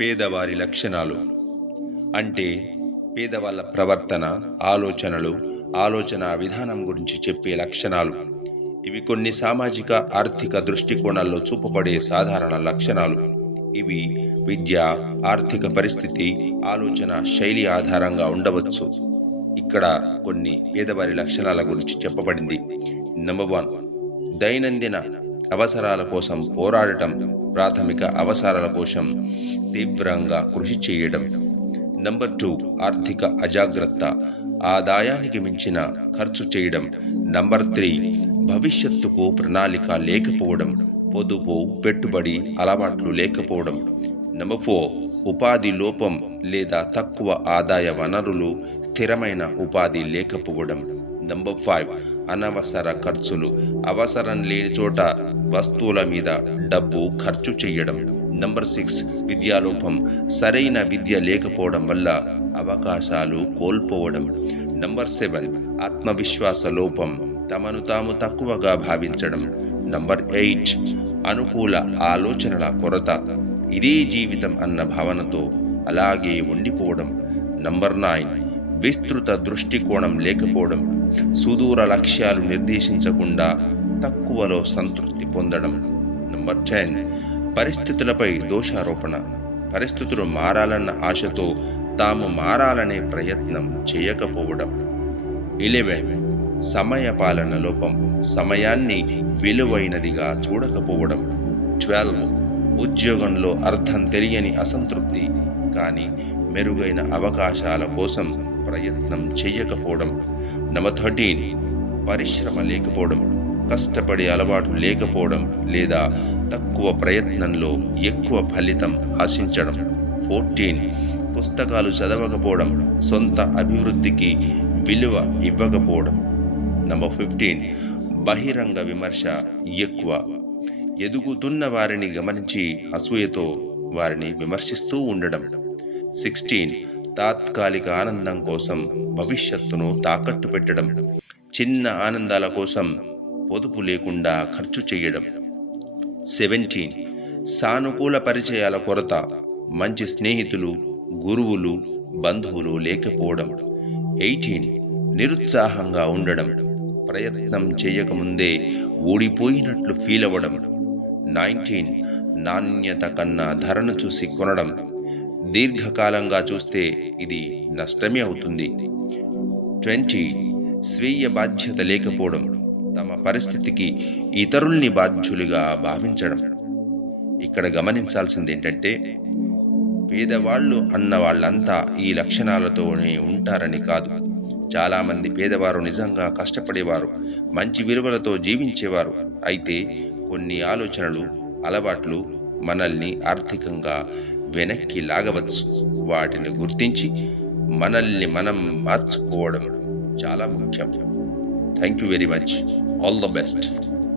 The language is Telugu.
పేదవారి లక్షణాలు. అంటే పేదవాళ్ళ ప్రవర్తన ఆలోచనలు ఆలోచన విధానం గురించి చెప్పే లక్షణాలు. ఇవి కొన్ని సామాజిక ఆర్థిక దృష్టికోణాల్లో చూపబడే సాధారణ లక్షణాలు. ఇవి విద్య ఆర్థిక పరిస్థితి ఆలోచన శైలి ఆధారంగా ఉండవచ్చు. ఇక్కడ కొన్ని పేదవారి లక్షణాల గురించి చెప్పబడింది. నెంబర్ వన్ దైనందిన అవసరాల కోసం పోరాడటం. ప్రాథమిక అవసరాల కోసం తీవ్రంగా కృషి చేయడం. నంబర్ టూ ఆర్థిక అజాగ్రత్త. ఆదాయానికి మించిన ఖర్చు చేయడం. నంబర్ త్రీ భవిష్యత్తుకు ప్రణాళిక లేకపోవడం. పొదుపు పెట్టుబడి అలవాట్లు లేకపోవడం. నంబర్ ఫోర్ ఉపాధి లోపం లేదా తక్కువ ఆదాయ వనరులు స్థిరమైన ఉపాధి లేకపోవడం. నంబర్ ఫైవ్ అనవసర ఖర్చులు. అవసరం లేని చోట వస్తువుల మీద డబ్బు ఖర్చు చేయడం. నంబర్ సిక్స్ విద్యాలోపం. సరైన విద్య లేకపోవడం వల్ల అవకాశాలు కోల్పోవడం. నంబర్ సెవెన్ ఆత్మవిశ్వాస లోపం. తమను తాము తక్కువగా భావించడం. నంబర్ ఎయిట్ అనుకూల ఆలోచనల కొరత. ఇదే జీవితం అన్న భావనతో అలాగే ఉండిపోవడం. నంబర్ నైన్ విస్తృత దృష్టికోణం లేకపోవడం. సుదూర లక్ష్యాలు నిర్దేశించకుండా తక్కువలో సంతృప్తి పొందడం. Number ten. పరిస్థితులపై దోషారోపణ. పరిస్థితులు మారాలన్న ఆశతో తాము మారాలనే ప్రయత్నం చేయకపోవడం. ఇలెవెన్ సమయ పాలన లోపం. సమయాన్ని విలువైనదిగా చూడకపోవడం. ట్వెల్వ్ ఉద్యోగంలో అర్థం తెలియని అసంతృప్తి. కానీ మెరుగైన అవకాశాల కోసం ప్రయత్నం చేయకపోవడం నెంబర్ థర్టీన్ పరిశ్రమ లేకపోవడం కష్టపడే అలవాటు లేకపోవడం లేదా తక్కువ ప్రయత్నంలో ఎక్కువ ఫలితం ఆశించడం ఫోర్టీన్ పుస్తకాలు చదవకపోవడం సొంత అభివృద్ధికి విలువ ఇవ్వకపోవడం. నంబర్ ఫిఫ్టీన్ బహిరంగ విమర్శ ఎక్కువ. ఎదుగుతున్న వారిని గమనించి అసూయతో వారిని విమర్శిస్తూ ఉండడం. సిక్స్టీన్. తాత్కాలిక ఆనందం కోసం భవిష్యత్తును తాకట్టు పెట్టడం చిన్న ఆనందాల కోసం పొదుపు లేకుండా ఖర్చు చేయడం. సెవెంటీన్. సానుకూల పరిచయాల కొరత మంచి స్నేహితులు గురువులు బంధువులు లేకపోవడం. ఎయిటీన్. నిరుత్సాహంగా ఉండడం ప్రయత్నం చేయకముందే ఓడిపోయినట్లు ఫీల్ అవ్వడం నైన్టీన్. నాణ్యత కన్నా ధరను చూసి కొనడం. దీర్ఘకాలంగా చూస్తే ఇది నష్టమే అవుతుంది. ట్వంటీ స్వీయ బాధ్యత లేకపోవడం తమ పరిస్థితికి ఇతరుల్ని బాధ్యులుగా భావించడం. ఇక్కడ గమనించాల్సింది ఏంటంటే పేదవాళ్ళు అన్న వాళ్ళంతా ఈ లక్షణాలతోనే ఉంటారని కాదు. చాలామంది పేదవారు నిజంగా కష్టపడేవారు మంచి విలువలతో జీవించేవారు. అయితే కొన్ని ఆలోచనలు అలవాట్లు మనల్ని ఆర్థికంగా వెనక్కి లాగవచ్చు. వాటిని గుర్తించి మనల్ని మనం మార్చుకోవడం చాలా ముఖ్యం. Thank you very much all the best